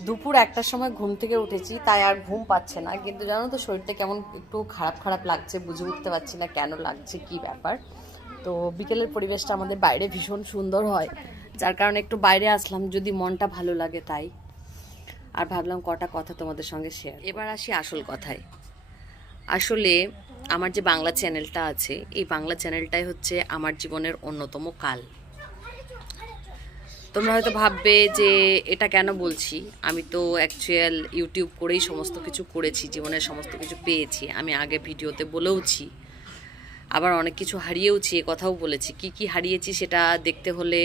দুপুর একটার সময় ঘুম থেকে উঠেছি, তাই আর ঘুম পাচ্ছে না। কিন্তু জানো তো, শরীরটা কেমন একটু খারাপ খারাপ লাগছে, বুঝে উঠতে পারছি না কেন লাগছে, কি ব্যাপার। তো বিকেলের পরিবেশটা আমাদের বাইরে ভীষণ সুন্দর হয়, যার কারণে একটু বাইরে আসলাম, যদি মনটা ভালো লাগে তাই। আর ভাবলাম কটা কথা তোমাদের সঙ্গে শেয়ার এবার আসি আসল কথায়। আসলে আমার যে বাংলা চ্যানেলটা আছে, এই বাংলা চ্যানেলটাই হচ্ছে আমার জীবনের অন্যতম কাল। তোমরা হয়তো ভাববে যে এটা কেন বলছি? আমি তো অ্যাকচুয়াল ইউটিউব করেই সমস্ত কিছু করেছি, জীবনের সমস্ত কিছু পেয়েছি, আমি আগে ভিডিওতে বলেওছি, আবার অনেক কিছু হারিয়েওছি, এ কথাও বলেছি। কি কি হারিয়েছি সেটা দেখতে হলে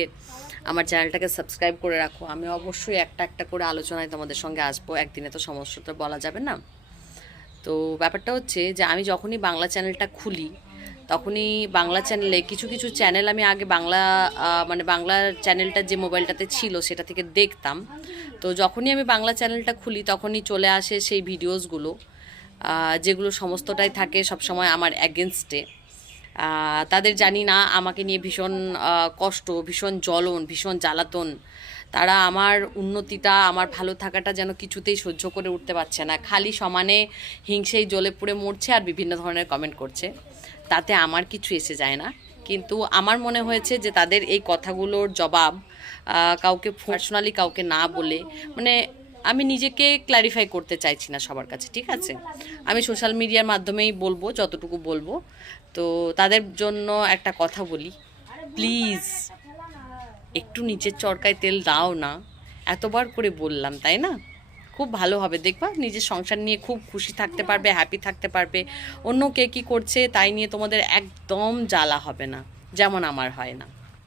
আমার চ্যানেলটাকে সাবস্ক্রাইব করে রাখো। আমি অবশ্যই একটা একটা করে আলোচনায় তোমাদের সঙ্গে আসব। একদিনে তো সমস্যাটা বলা যাবে না। তো ব্যাপারটা হচ্ছে যে আমি যখনই বাংলা চ্যানেলটা খুলি তখনই বাংলা চ্যানেলে কিছু কিছু চ্যানেল আমি আগে বাংলা মানে বাংলা চ্যানেলটা যে মোবাইলটাতে ছিল সেটা থেকে দেখতাম। তো যখনই আমি বাংলা চ্যানেলটা খুলি, তখনই চলে আসে সেই ভিডিওসগুলো যেগুলো সমস্তটাই থাকে সবসময় আমার অ্যাগেনস্টে তাদের জানি না, আমাকে নিয়ে ভীষণ কষ্ট, ভীষণ জ্বলন, ভীষণ জ্বালাতন। তারা আমার উন্নতিটা, আমার ভালো থাকাটা যেন কিছুতেই সহ্য করে উঠতে পারছে না। খালি সমানে হিংসেই জ্বলে পুড়ে মরছে আর বিভিন্ন ধরনের কমেন্ট করছে। তাতে আমার কিছু এসে যায় না। কিন্তু আমার মনে হয়েছে যে তাদের এই কথাগুলোর জবাব কাউকে পার্সোনালি কাউকে না বলে মানে আমি নিজেকে ক্ল্যারিফাই করতে চাইছি না সবার কাছে, ঠিক আছে? আমি সোশ্যাল মিডিয়ার মাধ্যমেই বলব, যতটুকু বলব। তো তাদের জন্য একটা কথা বলি। প্লিজ একটু নিচের চরকায় তেল দাও না। এতবার করে বললাম, তাই না? খুব ভালো হবে। দেখবা, নিজের সংসার নিয়ে খুব খুশি থাকতে পারবে হ্যাপি থাকতে পারবে। অন্য কে কী করছে, তাই নিয়ে তোমাদের একদম জ্বালা হবে না, যেমন আমার হয় না।